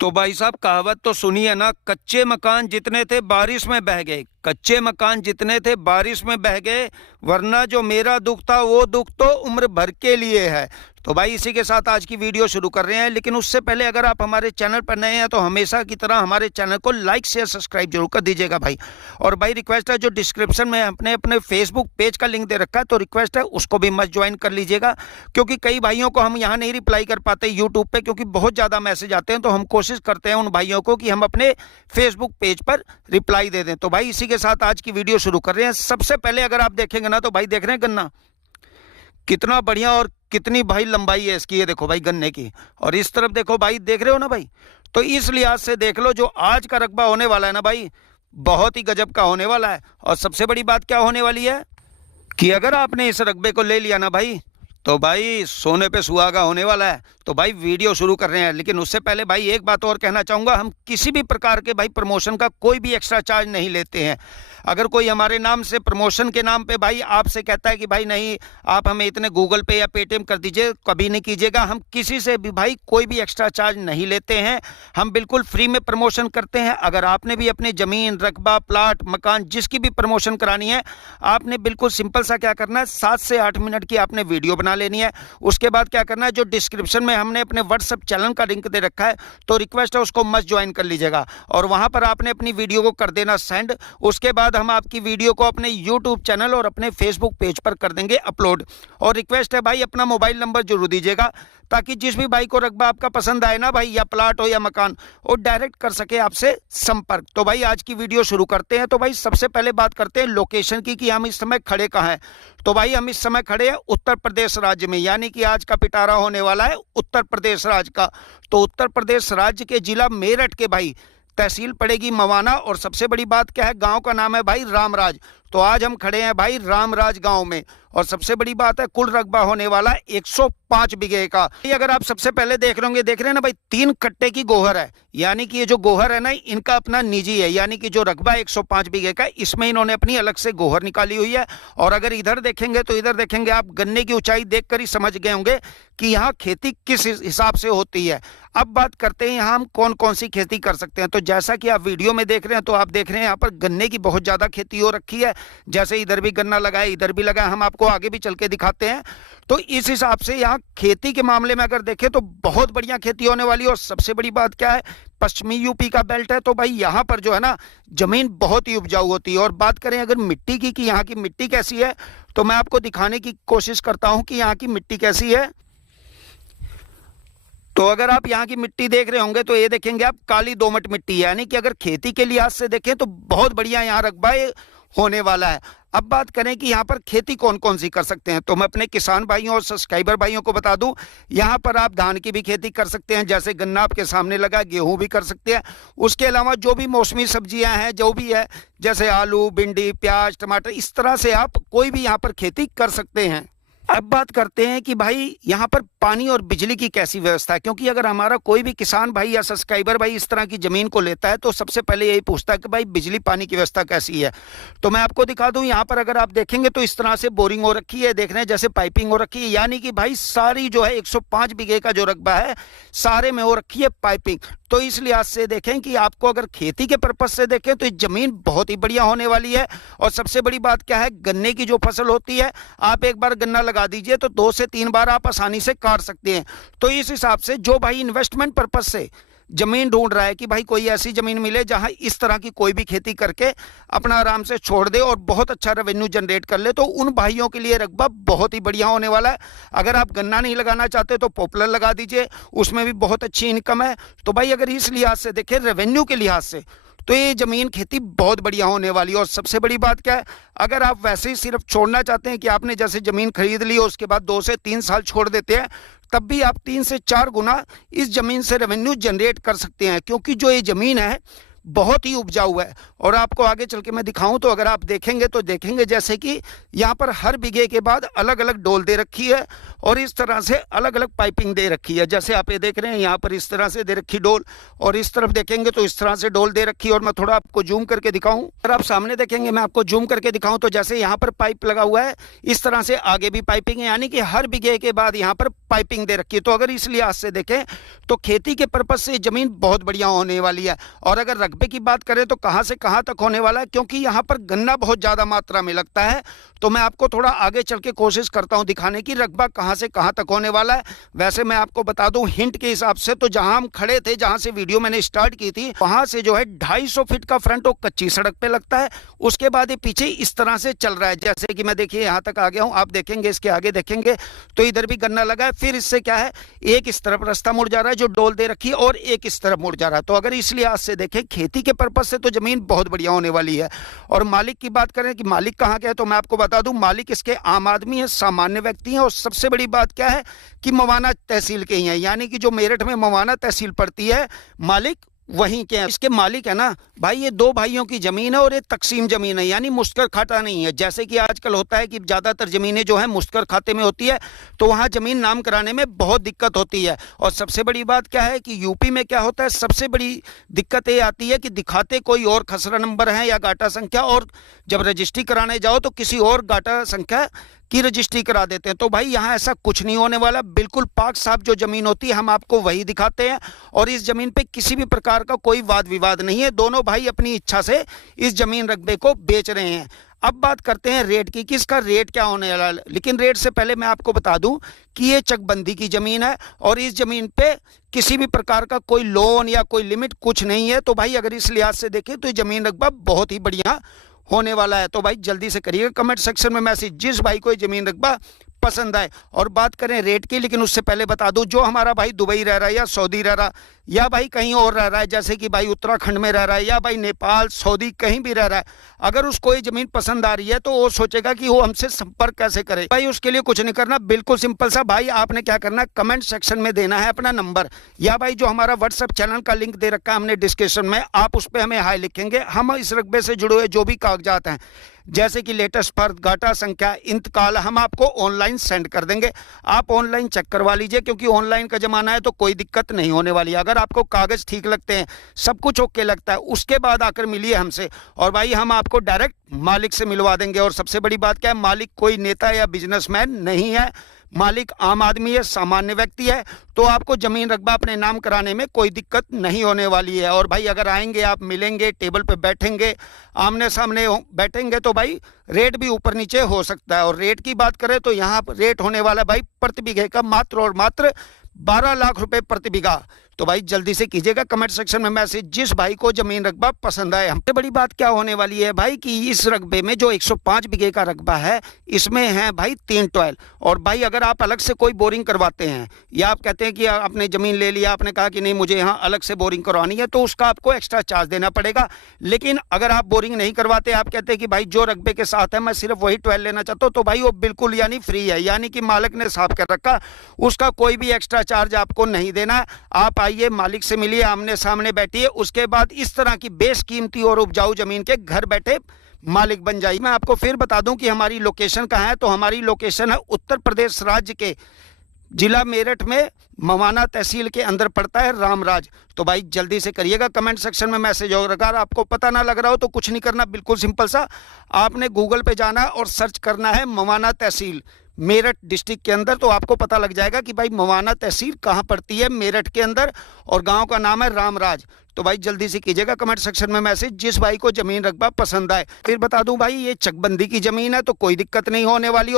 तो भाई साहब कहावत तो सुनी है ना, कच्चे मकान जितने थे बारिश में बह गए। कच्चे मकान जितने थे बारिश में बह गए, वरना जो मेरा दुख था वो दुख तो उम्र भर के लिए है। तो भाई इसी के साथ आज की वीडियो शुरू कर रहे हैं, लेकिन उससे पहले अगर आप हमारे चैनल पर नए हैं तो हमेशा की तरह हमारे चैनल को लाइक शेयर सब्सक्राइब जरूर कर दीजिएगा भाई। और भाई रिक्वेस्ट है, जो डिस्क्रिप्शन में अपने अपने फेसबुक पेज का लिंक दे रखा है तो रिक्वेस्ट है उसको भी मस्त ज्वाइन कर लीजिएगा, क्योंकि कई भाइयों को हम यहाँ नहीं रिप्लाई कर पाते यूट्यूब पे, क्योंकि बहुत ज़्यादा मैसेज आते हैं। तो हम कोशिश करते हैं उन भाइयों को कि हम अपने फेसबुक पेज पर रिप्लाई दे दें। तो भाई इसी के साथ आज की वीडियो शुरू कर रहे हैं। सबसे पहले अगर आप देखेंगे ना तो भाई देख रहे हैं गन्ना कितना बढ़िया और कितनी भाई लंबाई है इसकी, ये देखो भाई गन्ने की। और इस तरफ देखो भाई, देख रहे हो ना भाई। तो इस लिहाज से देख लो, जो आज का रकबा होने वाला है ना भाई, बहुत ही गजब का होने वाला है। और सबसे बड़ी बात क्या होने वाली है कि अगर आपने इस रकबे को ले लिया ना भाई, तो भाई सोने पे सुहागा होने वाला है। तो भाई वीडियो शुरू कर रहे हैं, लेकिन उससे पहले भाई एक बात और कहना चाहूँगा, हम किसी भी प्रकार के भाई प्रमोशन का कोई भी एक्स्ट्रा चार्ज नहीं लेते हैं। अगर कोई हमारे नाम से प्रमोशन के नाम पे भाई आपसे कहता है कि भाई नहीं आप हमें इतने गूगल पे या पेटीएम कर दीजिए, कभी नहीं कीजिएगा। हम किसी से भी भाई कोई भी एक्स्ट्रा चार्ज नहीं लेते हैं, हम बिल्कुल फ्री में प्रमोशन करते हैं। अगर आपने भी अपनी ज़मीन रकबा प्लाट मकान जिसकी भी प्रमोशन करानी है, आपने बिल्कुल सिंपल सा क्या करना है, 7 से 8 मिनट की आपने वीडियो बना लेनी है। उसके बाद क्या करना है, जो डिस्क्रिप्शन में हमने अपने व्हाट्सएप चैनल का लिंक दे रखा है तो रिक्वेस्ट है उसको मस्ट ज्वाइन कर लीजिएगा, और वहां पर आपने अपनी वीडियो को कर देना सेंड। उसके बाद हम आपकी वीडियो को अपने यूट्यूब चैनल और अपने फेसबुक पेज पर कर देंगे अपलोड। और रिक्वेस्ट है भाई अपना मोबाइल नंबर जरूर दीजिएगा, ताकि जिस भी भाई को रकबा आपका पसंद आए ना भाई, या प्लाट हो या मकान, वो डायरेक्ट कर सके आपसे संपर्क। तो भाई आज की वीडियो शुरू करते हैं। तो भाई सबसे पहले बात करते हैं लोकेशन की, कि हम इस समय खड़े कहाँ हैं। तो भाई हम इस समय खड़े हैं उत्तर प्रदेश राज्य में, यानी कि आज का पिटारा होने वाला है उत्तर प्रदेश राज्य का। तो उत्तर प्रदेश राज्य के जिला मेरठ के भाई तहसील पड़ेगी मवाना, और सबसे बड़ी बात क्या है, गांव का नाम है भाई रामराज। तो आज हम खड़े हैं भाई रामराज गांव में, और सबसे बड़ी बात है कुल रकबा होने वाला है 105 बीघे का। अगर आप सबसे पहले देख रहे हैं ना भाई, 3 कट्टे की गोहर है, यानी कि ये जो गोहर है ना इनका अपना निजी है, यानी कि जो रकबा 105 बीघे का इसमें इन्होंने अपनी अलग से गोहर निकाली हुई है। और अगर इधर देखेंगे तो इधर देखेंगे आप, गन्ने की ऊंचाई देखकर ही समझ गए होंगे कि यहाँ खेती किस हिसाब से होती है। अब बात करते हैं यहाँ हम कौन कौन सी खेती कर सकते हैं। तो जैसा कि आप वीडियो में देख रहे हैं, तो आप देख रहे हैं यहाँ पर गन्ने की बहुत ज़्यादा खेती हो रखी है। जैसे इधर भी गन्ना लगा है, इधर भी लगा है, हम आपको आगे भी चल के दिखाते हैं। तो इस हिसाब से यहाँ खेती के मामले में अगर देखें तो बहुत बढ़िया खेती होने वाली है। और सबसे बड़ी बात क्या है, पश्चिमी यूपी का बेल्ट है, तो भाई यहाँ पर जो है ना जमीन बहुत ही उपजाऊ होती है। और बात करें अगर मिट्टी की, कि यहाँ की मिट्टी कैसी है, तो मैं आपको दिखाने की कोशिश करता हूँ कि यहाँ की मिट्टी कैसी है। तो अगर आप यहाँ की मिट्टी देख रहे होंगे तो ये देखेंगे आप, काली दोमट मिट्टी है, यानी कि अगर खेती के लिहाज से देखें तो बहुत बढ़िया यहाँ रकबा होने वाला है। अब बात करें कि यहाँ पर खेती कौन कौन सी कर सकते हैं, तो मैं अपने किसान भाइयों और सब्सक्राइबर भाइयों को बता दूं, यहाँ पर आप धान की भी खेती कर सकते हैं, जैसे गन्ना आपके सामने लगा, गेहूं भी कर सकते हैं। उसके अलावा जो भी मौसमी सब्जियां हैं जो भी है, जैसे आलू भिंडी प्याज टमाटर, इस तरह से आप कोई भी यहाँ पर खेती कर सकते हैं। अब बात करते हैं कि भाई यहाँ पर पानी और बिजली की कैसी व्यवस्था है, क्योंकि अगर हमारा कोई भी किसान भाई या सब्सक्राइबर भाई इस तरह की ज़मीन को लेता है तो सबसे पहले यही पूछता है कि भाई बिजली पानी की व्यवस्था कैसी है। तो मैं आपको दिखा दूं, यहाँ पर अगर आप देखेंगे तो इस तरह से बोरिंग हो रखी है, देख रहे हैं जैसे पाइपिंग हो रखी है, यानी कि भाई सारी जो है 105 बीघे का जो रकबा है सारे में हो रखी है पाइपिंग। तो इस लिहाज से देखें कि आपको अगर खेती के पर्पज से देखें तो ज़मीन बहुत ही बढ़िया होने वाली है। और सबसे बड़ी बात क्या है, गन्ने की जो फसल होती है, आप एक बार गन्ना लगा दीजिए तो 2 से 3 बार आप आसानी से काट सकते हैं। तो इस हिसाब से जो भाई इन्वेस्टमेंट पर्पज से जमीन ढूंढ रहा है कि भाई कोई ऐसी जमीन मिले जहां इस तरह की कोई भी खेती करके अपना आराम से छोड़ दे और बहुत अच्छा रेवेन्यू जनरेट कर ले, तो उन भाइयों के लिए रकबा बहुत ही बढ़िया होने वाला है। अगर आप गन्ना नहीं लगाना चाहते तो पॉपुलर लगा दीजिए, उसमें भी बहुत अच्छी इनकम है। तो भाई अगर इस लिहाज से देखें रेवेन्यू के लिहाज से, तो ये ज़मीन खेती बहुत बढ़िया होने वाली है। और सबसे बड़ी बात क्या है, अगर आप वैसे ही सिर्फ छोड़ना चाहते हैं कि आपने जैसे ज़मीन खरीद ली और उसके बाद 2 से 3 साल छोड़ देते हैं, तब भी आप 3 से 4 गुना इस ज़मीन से रेवेन्यू जनरेट कर सकते हैं, क्योंकि जो ये ज़मीन है बहुत ही उपजाऊ है। और आपको आगे चल के मैं दिखाऊं तो अगर आप देखेंगे तो देखेंगे जैसे कि यहाँ पर हर बीघे के बाद अलग अलग डोल दे रखी है और इस तरह से अलग अलग पाइपिंग दे रखी है। जैसे आप ये देख रहे हैं यहाँ पर इस तरह से दे रखी डोल, और इस तरफ देखेंगे तो इस तरह से डोल दे रखी है। और मैं थोड़ा आपको जूम करके दिखाऊं, अगर आप सामने देखेंगे मैं आपको जूम करके दिखाऊं तो जैसे यहाँ पर पाइप लगा हुआ है इस तरह से आगे भी पाइपिंग है, यानी कि हर बीघे के बाद यहाँ पर पाइपिंग दे रखी है। तो अगर इस लिहाज से देखें तो खेती के पर्पज से जमीन बहुत बढ़िया होने वाली है। और अगर रकबे की बात करें तो कहां से कहां तक होने वाला है, क्योंकि यहां पर गन्ना बहुत ज्यादा मात्रा में लगता है। तो मैं आपको थोड़ा आगे चल के कोशिश करता हूं दिखाने की रकबा कहां से कहां तक होने वाला है। वैसे मैं आपको बता दूं हिंट के हिसाब से, तो जहां हम खड़े थे, जहां से वीडियो मैंने स्टार्ट की थी, वहां से जो है 250 फीट का फ्रंट वो कच्ची सड़क पे लगता है। उसके बाद ये पीछे इस तरह से चल रहा है, जैसे कि मैं देखिए यहां तक आ गया हूं, आप देखेंगे इसके आगे देखेंगे तो इधर भी गन्ना लगा है। फिर इससे क्या है, एक इस तरफ रास्ता मुड़ जा रहा है जो डोल दे रखी है और एक इस तरफ मुड़ जा रहा है। तो अगर इस लिहाज से देखें खेती के पर्पज से तो जमीन बहुत बढ़िया होने वाली है। और मालिक की बात करें कि मालिक कहाँ के है, तो मैं आपको बता दूं मालिक इसके आम आदमी है, सामान्य व्यक्ति हैं। और सबसे बड़ी बात क्या है कि मवाना तहसील के ही हैं, यानी कि जो मेरठ में मवाना तहसील पड़ती है मालिक वहीं के हैं। इसके मालिक है ना भाई, ये दो भाइयों की जमीन है और ये तकसीम जमीन है, यानी मुश्तर खाता नहीं है। जैसे कि आजकल होता है कि ज्यादातर जमीनें जो है मुश्तर खाते में होती है, तो वहां जमीन नाम कराने में बहुत दिक्कत होती है। और सबसे बड़ी बात क्या है कि यूपी में क्या होता है, सबसे बड़ी दिक्कत ये आती है कि दिखाते कोई और खसरा नंबर है या गाटा संख्या, और जब रजिस्ट्री कराने जाओ तो किसी और गाटा संख्या की रजिस्ट्री करा देते हैं। तो भाई यहाँ ऐसा कुछ नहीं होने वाला, बिल्कुल पाक साफ जो जमीन होती है हम आपको वही दिखाते हैं। और इस जमीन पे किसी भी प्रकार का कोई वाद विवाद नहीं है, दोनों भाई अपनी इच्छा से इस जमीन रकबे को बेच रहे हैं। अब बात करते हैं रेट की कि इसका रेट क्या होने वाला है। लेकिन रेट से पहले मैं आपको बता दूं कि ये चकबंदी की जमीन है और इस जमीन पे किसी भी प्रकार का कोई लोन या कोई लिमिट कुछ नहीं है। तो भाई अगर इस लिहाज से देखें तो ये जमीन रकबा बहुत ही बढ़िया होने वाला है। तो भाई जल्दी से करिएगा कमेंट सेक्शन में मैसेज जिस भाई को ये जमीन रकबा पसंद आए। और बात करें रेट की, लेकिन उससे पहले बता दूं जो हमारा भाई दुबई रह रहा है या सऊदी रह रहा या भाई कहीं और रह रहा है, जैसे कि भाई उत्तराखंड में रह रहा है या भाई नेपाल सऊदी कहीं भी रह रहा है, अगर उसको ये जमीन पसंद आ रही है तो वो सोचेगा कि वो हमसे संपर्क कैसे करे। भाई उसके लिए कुछ नहीं करना, बिल्कुल सिंपल सा भाई आपने क्या करना है, कमेंट सेक्शन में देना है अपना नंबर, या भाई जो हमारा व्हाट्सएप चैनल का लिंक दे रखा है हमने डिस्क्रिप्शन में, आप उस पर हमें हाई लिखेंगे। हम इस रकबे से जुड़े हुए जो भी कागजात हैं जैसे कि लेटेस्ट फर्द, गाटा संख्या, इंतकाल, हम आपको ऑनलाइन सेंड कर देंगे। आप ऑनलाइन चेक करवा लीजिए, क्योंकि ऑनलाइन का जमाना है तो कोई दिक्कत नहीं होने वाली है। अगर आपको कागज ठीक लगते हैं, सब कुछ ओके लगता है, उसके बाद आकर मिलिए हमसे और भाई हम आपको डायरेक्ट मालिक से मिलवा देंगे। और सबसे बड़ी बात क्या है, मालिक कोई नेता या बिजनेसमैन नहीं है, मालिक आम आदमी है, सामान्य व्यक्ति है। तो आपको जमीन रकबा अपने नाम कराने में कोई दिक्कत नहीं होने वाली है। और भाई अगर आएंगे, आप मिलेंगे, टेबल पे बैठेंगे, आमने सामने बैठेंगे, तो भाई रेट भी ऊपर नीचे हो सकता है। और रेट की बात करें तो यहाँ रेट होने वाला भाई प्रति बीघे का मात्र और मात्र 12 लाख रुपए प्रति बीघा। तो भाई जल्दी से कीजिएगा कमेंट सेक्शन में मैसेज जिस भाई को जमीन रकबा पसंद आए। हमसे बड़ी बात क्या होने वाली है भाई कि इस रकबे में जो 105 बीघे का रकबा है इसमें है भाई 3 ट्वेल। और भाई अगर आप अलग से कोई बोरिंग करवाते हैं या आप कहते हैं कि आपने जमीन ले लिया, आपने कहा कि नहीं मुझे यहाँ अलग से बोरिंग करवानी है, तो उसका आपको एक्स्ट्रा चार्ज देना पड़ेगा। लेकिन अगर आप बोरिंग नहीं करवाते, आप कहते हैं कि भाई जो रकबे के साथ है मैं सिर्फ वही ट्वेल लेना चाहता हूँ, तो भाई वो बिल्कुल यानी फ्री है, यानी कि मालिक ने साफ कर रखा, उसका कोई भी एक्स्ट्रा चार्ज आपको नहीं देना। आप आइए, मालिक से मिलिए, आमने सामने बैठिए, उसके बाद इस तरह की बेशकीमती और उपजाऊ जमीन के घर बैठे मालिक बन जाइए। मैं आपको फिर बता दूं कि हमारी लोकेशन कहाँ है। तो हमारी लोकेशन है उत्तर प्रदेश राज्य के जिला मेरठ में मवाना तहसील के अंदर पड़ता है रामराज। तो भाई जल्दी से करिएगा कमेंट सेक्शन में मैसेज। और अगर आपको पता ना लग रहा हो तो कुछ नहीं करना, बिल्कुल सिंपल सा आपने गूगल पे जाना और सर्च करना है मवाना तहसील मेरठ डिस्ट्रिक्ट के अंदर, तो आपको पता लग जाएगा कि भाई मवाना तहसील कहाँ पड़ती है मेरठ के अंदर, और गांव का नाम है रामराज। तो भाई जल्दी से कीजिएगा कमेंट सेक्शन में मैसेज जिस भाई को जमीन रकबा पसंद आए। फिर बता दूं भाई ये चकबंदी की जमीन है तो कोई दिक्कत नहीं होने वाली। और